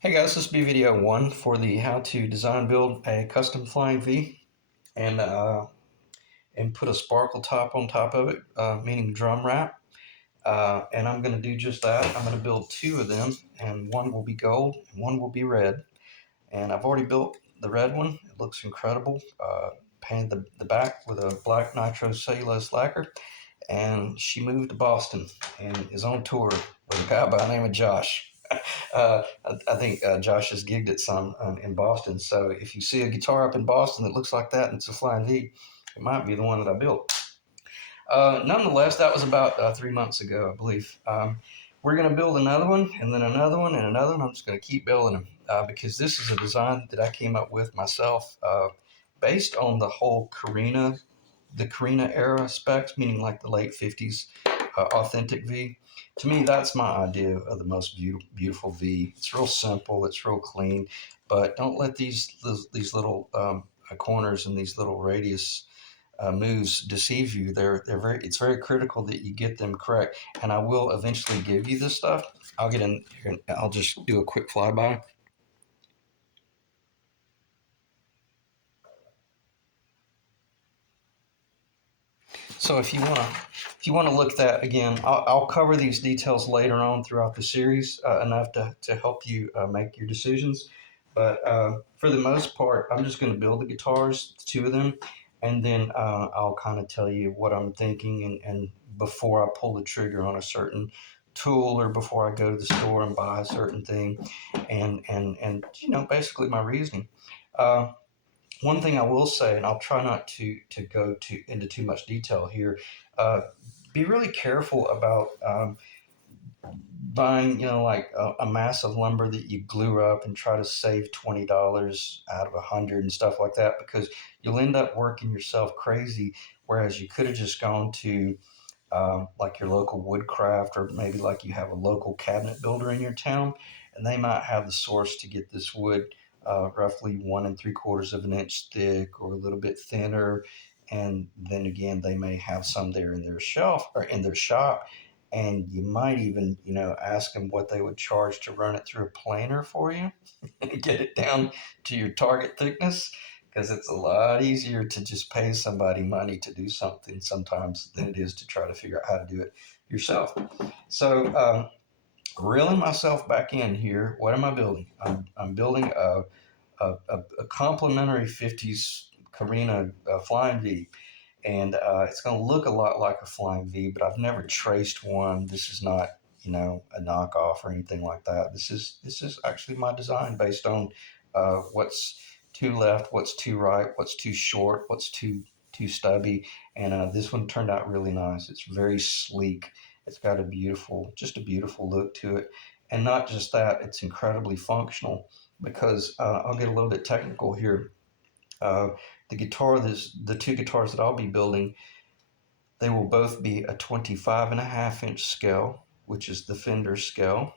Hey guys, this will be video one for the how to design build a custom flying V and and put a sparkle top on top of it, meaning drum wrap. And I'm going to do just that. I'm going to build two of them, and one will be gold and one will be red. And I've already built the red one. It looks incredible. Painted the back with a black nitro cellulose lacquer, and she moved to Boston and is on tour with a guy by the name of Josh. I think Josh has gigged at some in Boston. So if you see a guitar up in Boston that looks like that and it's a Flying V, it might be the one that I built. Nonetheless, that was about 3 months ago, I believe. We're going to build another one, and then another one, and another one. I'm just going to keep building them because this is a design that I came up with myself based on the whole Korina era specs, meaning like the late 50s authentic V. To me, that's my idea of the most beautiful V. It's real simple, it's real clean, but don't let these little corners and these little radius moves deceive you. It's very critical that you get them correct. And I will eventually give you this stuff. I'll get in here and I'll just do a quick flyby. So if you want to look at that again, I'll cover these details later on throughout the series enough to help you make your decisions. But for the most part, I'm just going to build the guitars, two of them, and then I'll kind of tell you what I'm thinking and before I pull the trigger on a certain tool or before I go to the store and buy a certain thing, and basically my reasoning. Uh, One thing I will say, and I'll try not to go into too much detail here, uh, be really careful about buying, like a mass of lumber that you glue up and try to save $20 out of 100 and stuff like that, because you'll end up working yourself crazy. Whereas you could have just gone to like your local woodcraft, or maybe like you have a local cabinet builder in your town, and they might have the source to get this wood roughly 1 3/4 of an inch thick or a little bit thinner. And then again, they may have some there in their shelf or in their shop. And you might even, ask them what they would charge to run it through a planer for you and get it down to your target thickness, because it's a lot easier to just pay somebody money to do something sometimes than it is to try to figure out how to do it yourself. So, reeling myself back in here, what am I building? I'm building a complimentary 50s Korina Flying V, and it's going to look a lot like a Flying V, but I've never traced one. This is not, a knockoff or anything like that. This is actually my design based on what's too left, what's too right, what's too short, what's too stubby, and this one turned out really nice. It's very sleek. It's got just a beautiful look to it, and not just that, it's incredibly functional because I'll get a little bit technical here. Uh, the two guitars that I'll be building, they will both be a 25.5 inch scale, which is the Fender scale.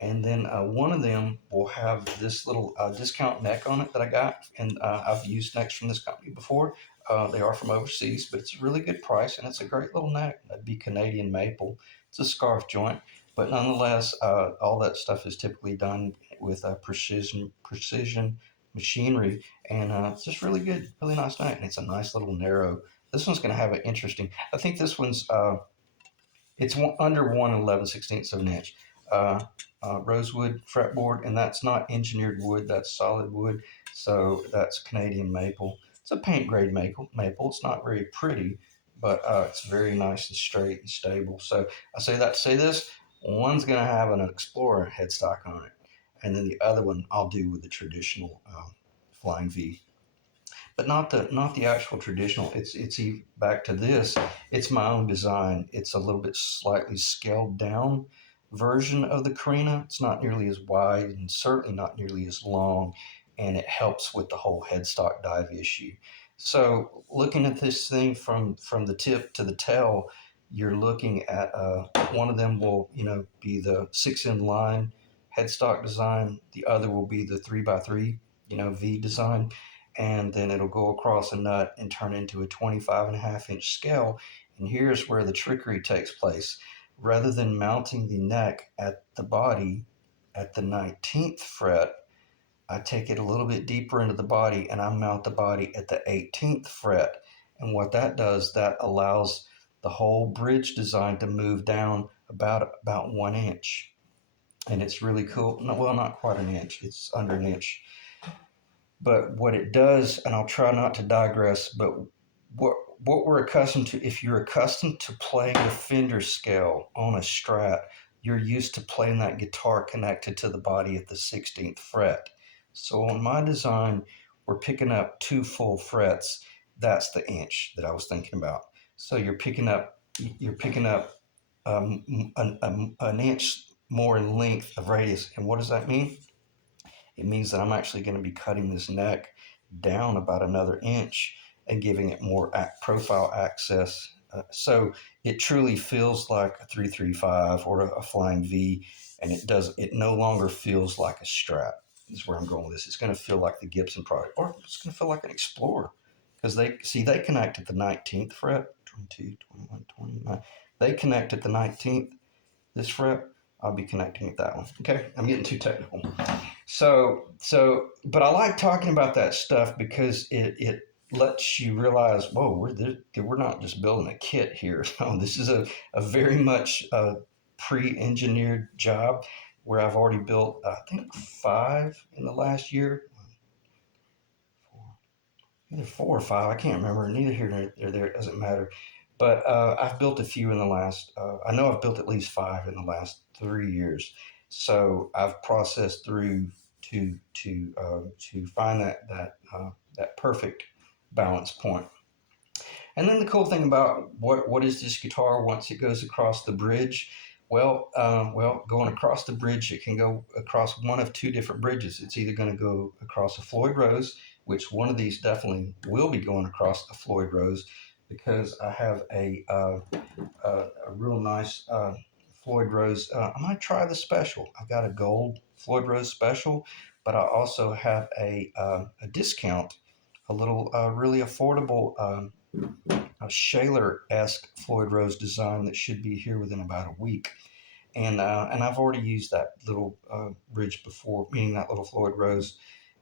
And then one of them will have this little discount neck on it that I got. And I've used necks from this company before. They are from overseas, but it's a really good price and it's a great little neck. That'd be Canadian maple. It's a scarf joint, but nonetheless, all that stuff is typically done with precision machinery, and it's just really good, really nice neck. And it's a nice little narrow. This one's going to have an interesting. I think this one's it's under 1 11/16 of an inch. Uh, Rosewood fretboard, and that's not engineered wood, that's solid wood. So that's Canadian maple. It's a paint grade maple. It's not very pretty, but it's very nice and straight and stable. So I say that to say this: one's going to have an Explorer headstock on it, and then the other one I'll do with the traditional Flying V, but not the actual traditional. It's back to this. It's my own design. It's a little bit slightly scaled down version of the Carina. It's not nearly as wide and certainly not nearly as long, and it helps with the whole headstock dive issue. So looking at this thing from the tip to the tail, you're looking at one of them will be the 6 in line headstock design. The other will be the 3x3 V design, and then it'll go across a nut and turn into a 25.5 inch scale. And here's where the trickery takes place. Rather than mounting the neck at the body, at the 19th fret, I take it a little bit deeper into the body and I mount the body at the 18th fret. And what that does, that allows the whole bridge design to move down about 1 inch. And it's really cool. No, well, not quite an inch, it's under an inch. But what it does, and I'll try not to digress, but what what we're accustomed to, if you're accustomed to playing the Fender scale on a Strat, you're used to playing that guitar connected to the body at the 16th fret. So on my design, we're picking up 2 full frets. That's the inch that I was thinking about. So you're picking up an inch more in length of radius. And what does that mean? It means that I'm actually going to be cutting this neck down about another inch and giving it more profile access. So it truly feels like a 335 or a flying V, and it no longer feels like a Strat. Is where I'm going with this. It's going to feel like the Gibson product, or it's going to feel like an Explorer, because they connect at the 19th fret, 22, 21, 29. They connect at the 19th. This fret, I'll be connecting at that one. Okay, I'm getting too technical. But I like talking about that stuff because it lets you realize, whoa, we're not just building a kit here. No, this is a very much pre-engineered job where I've already built, I think, 5 in the last year. Either 4 or 5, I can't remember. Neither here nor there, it doesn't matter. But I've built a few in the last. I know I've built at least 5 in the last 3 years. So I've processed through to find that perfect balance point. And then the cool thing about what is this guitar once it goes across the bridge? Well, going across the bridge, it can go across one of 2 different bridges. It's either going to go across a Floyd Rose, which one of these definitely will be going across a Floyd Rose, because I have a real nice Floyd Rose. I'm going to try the special. I've got a gold Floyd Rose special, but I also have a discount, a little really affordable a Shaler-esque Floyd Rose design that should be here within about a week. And I've already used that little bridge before, meaning that little Floyd Rose,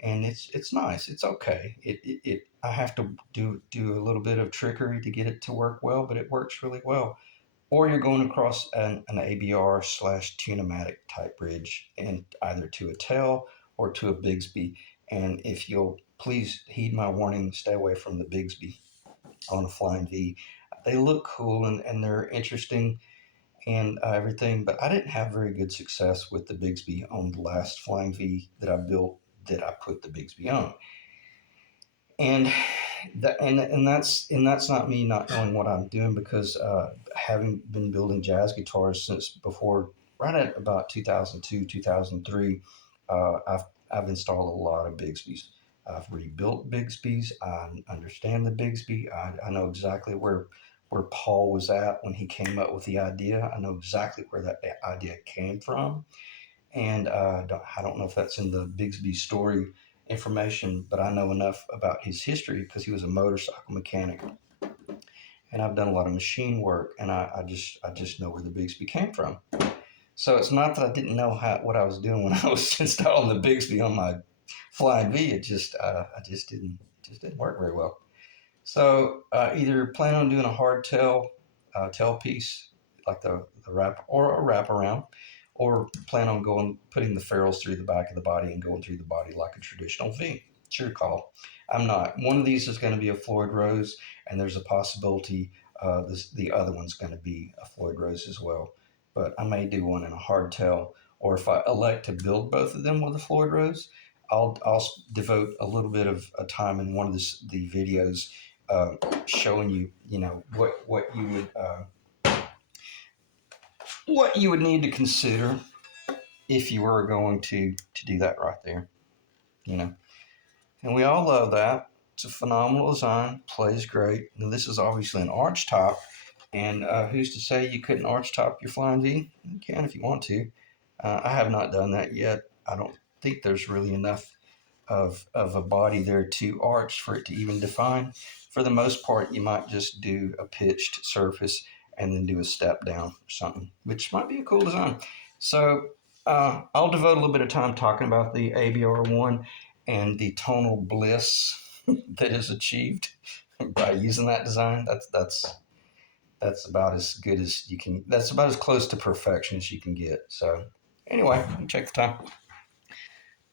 and it's nice. It's okay. I have to do a little bit of trickery to get it to work well, but it works really well. Or you're going across an ABR/Tunematic type bridge, and either to a Tell or to a Bigsby. And if you'll please heed my warning, stay away from the Bigsby on a Flying V. They look cool and they're interesting and everything, but I didn't have very good success with the Bigsby on the last Flying V that I built, that I put the Bigsby on. And that's not me not knowing what I'm doing, because having been building jazz guitars since before, right at about 2002 2003, I've installed a lot of Bigsby's. I've rebuilt Bigsby's. I understand the Bigsby. I know exactly where Paul was at when he came up with the idea. I know exactly where that idea came from, and I don't know if that's in the Bigsby story information, but I know enough about his history because he was a motorcycle mechanic, and I've done a lot of machine work, and I just know where the Bigsby came from. So it's not that I didn't know what I was doing when I was installing the Bigsby on my Flying V. It just I just didn't work very well. So either plan on doing a hard tail piece like the wrap or a wraparound, or plan on putting the ferrules through the back of the body and going through the body like a traditional V. It's your call. I'm not. One of these is going to be a Floyd Rose, and there's a possibility the other one's going to be a Floyd Rose as well. But I may do one in a hardtail, or if I elect to build both of them with a Floyd Rose, I'll devote a little bit of time in one of the videos uh, showing you, what you would need to consider if you were going to do that right there, you know. And we all love that. It's a phenomenal design, plays great. Now, this is obviously an arch top, and who's to say you couldn't arch top your Flying V? You can if you want to. I have not done that yet. I don't think there's really enough of a body there to arch for it to even define. For the most part, you might just do a pitched surface and then do a step down or something, which might be a cool design. So I'll devote a little bit of time talking about the ABR1 and the tonal bliss that is achieved by using that design. That's about as good as you can. That's about as close to perfection as you can get. So anyway, check the time.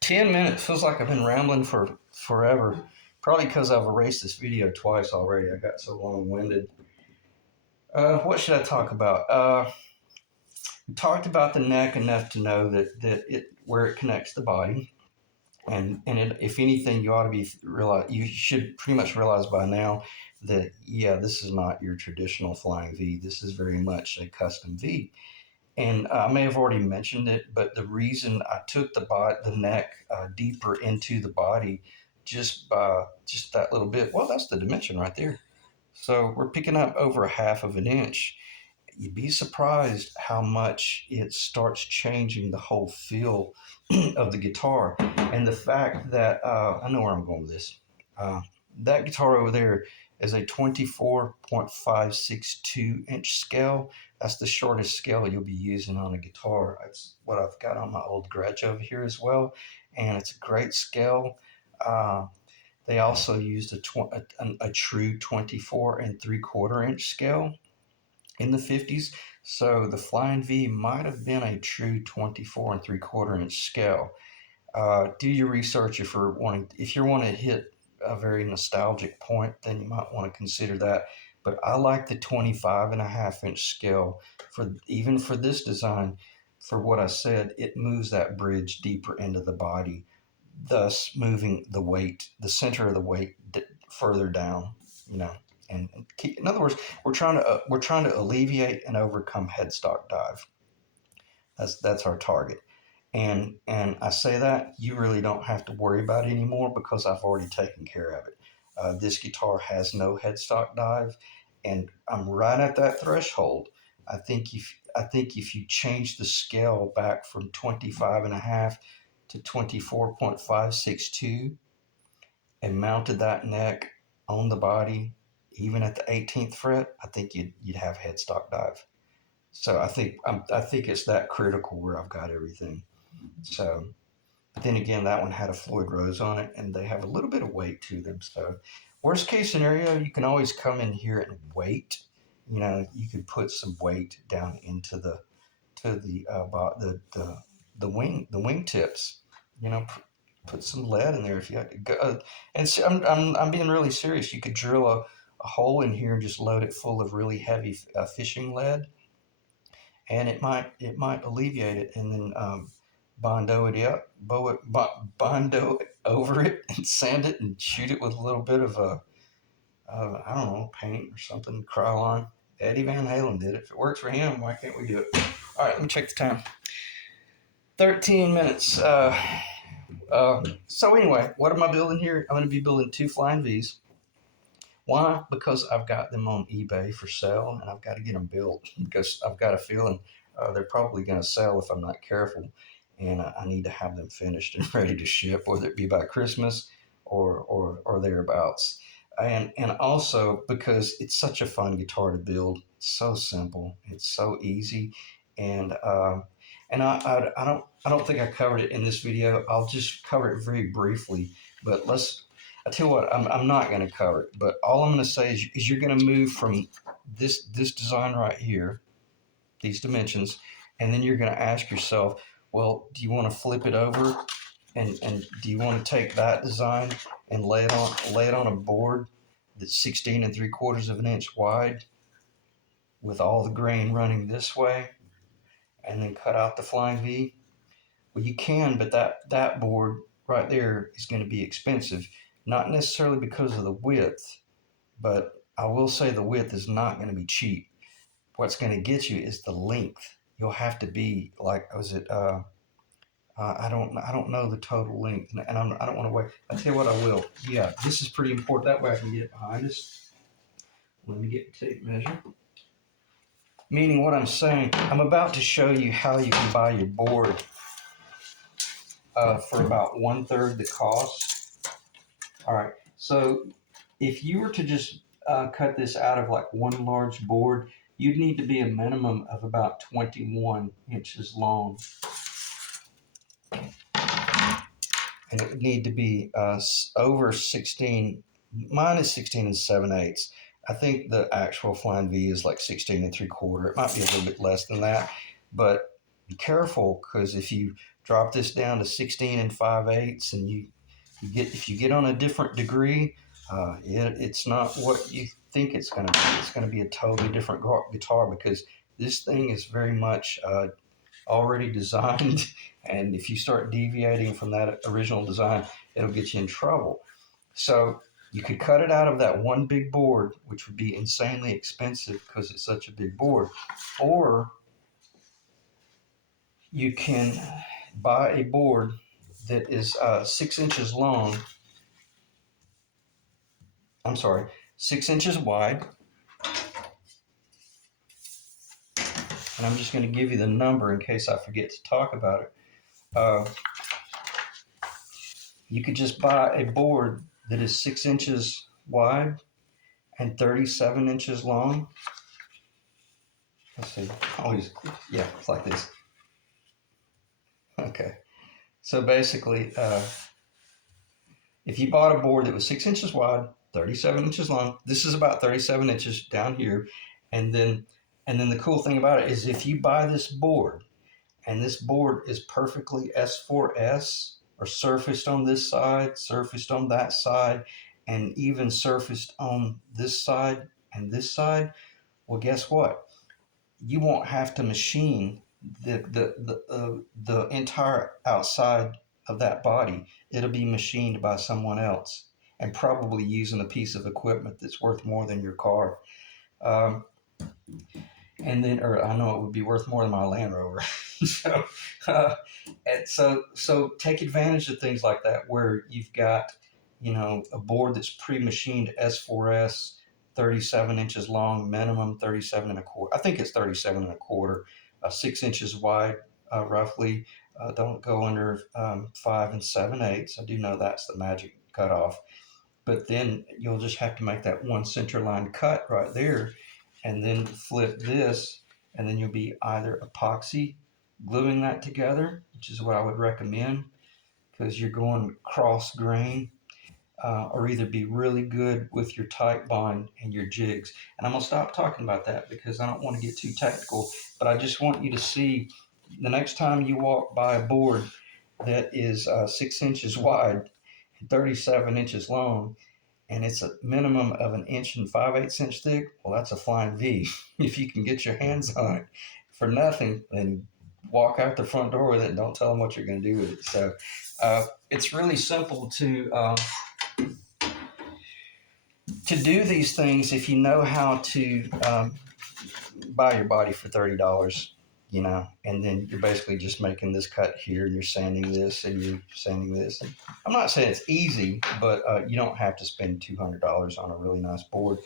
10 minutes feels like I've been rambling for forever. Probably because I've erased this video twice already. I got so long-winded. What should I talk about? We talked about the neck enough to know that it where it connects the body, and if anything, you ought to be realize you should pretty much realize by now that yeah, this is not your traditional flying V. This is very much a custom V. And I may have already mentioned it, but the reason I took the neck deeper into the body just by just that little bit, well, that's the dimension right there. So we're picking up over a half of an inch. You'd be surprised how much it starts changing the whole feel of the guitar. And the fact that, I know where I'm going with this. Uh, that guitar over there is a 24.562-inch scale. That's the shortest scale you'll be using on a guitar. That's what I've got on my old Gretsch over here as well. And it's a great scale. Uh, they also used a true 24.75-inch scale in the 50s. So the Flying V might have been a true 24.75-inch scale. Do your research if you want to hit a very nostalgic point, then you might want to consider that. But I like the 25.5-inch scale even for this design. For what I said, it moves that bridge deeper into the body, thus moving the center of the weight further down. You know, and in other words, we're trying to alleviate and overcome headstock dive. That's our target. And I say that you really don't have to worry about it anymore because I've already taken care of it. This guitar has no headstock dive, and I'm right at that threshold. I think if you change the scale back from 25 and a half to 24.562 and mounted that neck on the body, even at the 18th fret, I think you'd have headstock dive. So I think it's that critical where I've got everything. So, but then again, that one had a Floyd Rose on it, and they have a little bit of weight to them. So, worst case scenario, you can always come in here and wait. You know, you could put some weight down into the wing tips. You know, put some lead in there if you had to go. And so I'm being really serious. You could drill a hole in here and just load it full of really heavy fishing lead, and it might alleviate it, and then bondo it up, bondo over it, and sand it, and shoot it with a little bit of I don't know, paint or something, Krylon. Eddie Van Halen did it. If it works for him, why can't we do it? All right, let me check the time. 13 minutes. So anyway, what am I building here? I'm going to be building two Flying V's. Why? Because I've got them on eBay for sale, and I've got to get them built because I've got a feeling they're probably going to sell if I'm not careful, and I need to have them finished and ready to ship, whether it be by Christmas or thereabouts. And also because it's such a fun guitar to build, it's so simple, it's so easy, and I don't think I covered it in this video. I'll just cover it very briefly, but I tell you what, I'm not going to cover it, but all I'm going to say is you're going to move from this design right here, these dimensions, and then you're going to ask yourself, well, do you want to flip it over, and do you want to take that design and lay it on a board that's 16.75 inches wide, with all the grain running this way, and then cut out the Flying V? Well, you can, but that board right there is going to be expensive, not necessarily because of the width, but I will say the width is not going to be cheap. What's going to get you is the length. You'll have to be like, was it? I don't know the total length, and I don't want to wait. I tell you what, I will. Yeah, this is pretty important. That way I can get it behind us. Let me get the tape measure. Meaning what I'm saying, I'm about to show you how you can buy your board for about 1/3 the cost. All right, so if you were to just cut this out of like one large board, you'd need to be a minimum of about 21 inches long. and it would need to be over 16. Mine is 16 and 7/8. I think the actual flying V is like 16 and 3/4. It might be a little bit less than that, but be careful because if you drop this down to 16 and 5/8, and you get if you get on a different degree, it's not what you think it's going to be. It's going to be a totally different guitar because this thing is very much already designed, and if you start deviating from that original design, it'll get you in trouble. So you could cut it out of that one big board, which would be insanely expensive because it's such a big board, or you can buy a board that is 6 inches long. I'm sorry, 6 inches wide, and I'm just going to give you the number in case I forget to talk about it. Uh, you could just buy a board that is 6 inches wide and 37 inches long. Let's see. Always, yeah, it's like this. Okay. So basically, if you bought a board that was 6 inches wide, 37 inches long, this is about 37 inches down here, and then the cool thing about it is if you buy this board and this board is perfectly S4S or surfaced on this side, surfaced on that side, and even surfaced on this side and this side, well, guess what? You won't have to machine the entire outside of that body. It'll be machined by someone else and probably using a piece of equipment that's worth more than your car. Um, and then, or I know it would be worth more than my Land Rover. so, uh, so take advantage of things like that where you've got, a board that's pre-machined S4S, 37 inches long, minimum 37 and a quarter. I think it's 37 and a quarter, 6 inches wide, roughly. Don't go under 5 and 7/8. I do know that's the magic cutoff. But then you'll just have to make that one center line cut right there and then flip this, and then you'll be either epoxy gluing that together, which is what I would recommend because you're going cross grain, or either be really good with your tight bond and your jigs. And I'm going to stop talking about that because I don't want to get too technical, but I just want you to see the next time you walk by a board that is 6 inches wide and 37 inches long, and it's a minimum of an inch and 5/8 inch thick, well, that's a flying V. If you can get your hands on it for nothing, then walk out the front door with it and don't tell them what you're going to do with it. So it's really simple to do these things if you know how to buy your body for $30, and then you're basically just making this cut here, and you're sanding this, and you're sanding this. And I'm not saying it's easy, but you don't have to spend $200 on a really nice board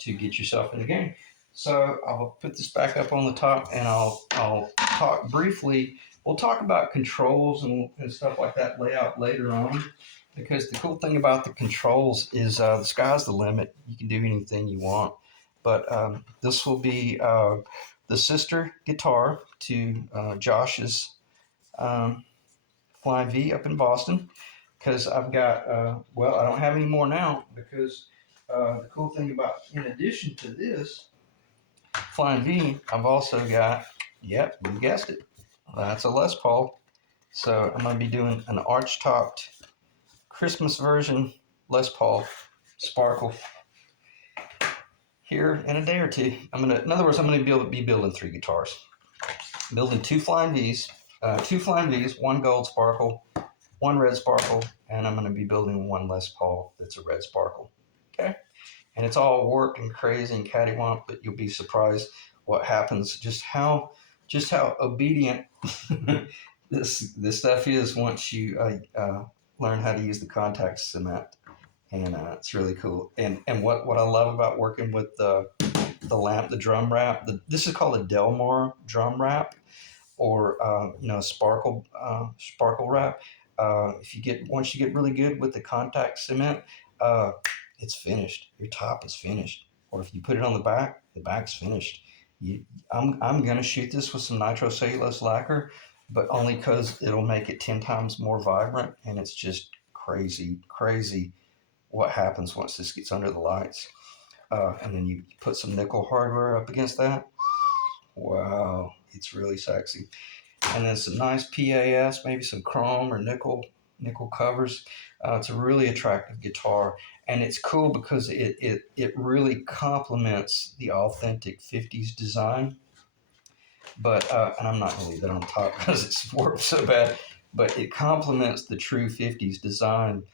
to get yourself in the game. So I'll put this back up on the top, and I'll talk briefly. We'll talk about controls and stuff like that layout later on, because the cool thing about the controls is the sky's the limit. You can do anything you want. But this will be the sister guitar to Josh's um, Flying V up in Boston, because I've got, I don't have any more now because the cool thing about, in addition to this Flying V, I've also got, yep, you guessed it, that's a Les Paul. So I'm going to be doing an arch-topped Christmas version Les Paul Sparkle here in a day or two. In other words, I'm going to be building 3 guitars. I'm building 2 Flying V's, one gold sparkle, one red sparkle, and I'm going to be building one Les Paul that's a red sparkle. Okay, and it's all warped and crazy and cattywomp, but you'll be surprised what happens. Just how obedient this stuff is once you learn how to use the contact cement. And it's really cool. And what I love about working with the drum wrap, this is called a Delmar drum wrap, or sparkle wrap. Once you get really good with the contact cement, it's finished. Your top is finished. Or if you put it on the back's finished. I'm gonna shoot this with some nitrocellulose lacquer, but only because it'll make it 10 times more vibrant. And it's just crazy, crazy what happens once this gets under the lights. And then you put some nickel hardware up against that. Wow, it's really sexy. And then some nice PAS, maybe some chrome or nickel covers. It's a really attractive guitar, and it's cool because it really complements the authentic 50s design. But and I'm not going to leave that on top because it's warped so bad. But it complements the true 50s design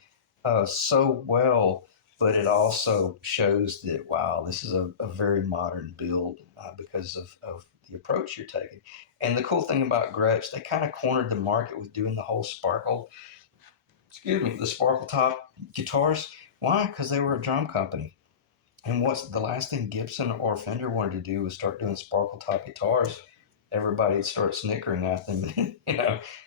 so well. But it also shows that, wow, this is a very modern build because of the approach you're taking. And the cool thing about Gretsch, they kind of cornered the market with doing the whole sparkle, excuse me, the sparkle top guitars. Why? Because they were a drum company. And what's the last thing Gibson or Fender wanted to do was start doing sparkle top guitars. Everybody'd start snickering at them,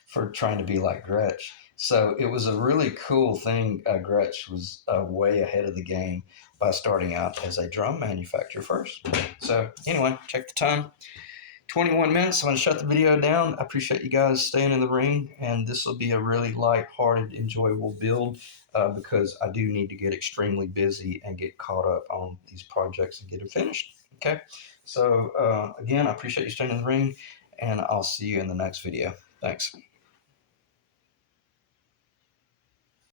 for trying to be like Gretsch. So it was a really cool thing. Gretsch was way ahead of the game by starting out as a drum manufacturer first. So anyway, check the time. 21 minutes. I'm going to shut the video down. I appreciate you guys staying in the ring, and this will be a really light-hearted, enjoyable build because I do need to get extremely busy and get caught up on these projects and get them finished. Okay, so again, I appreciate you staying in the ring, and I'll see you in the next video. Thanks.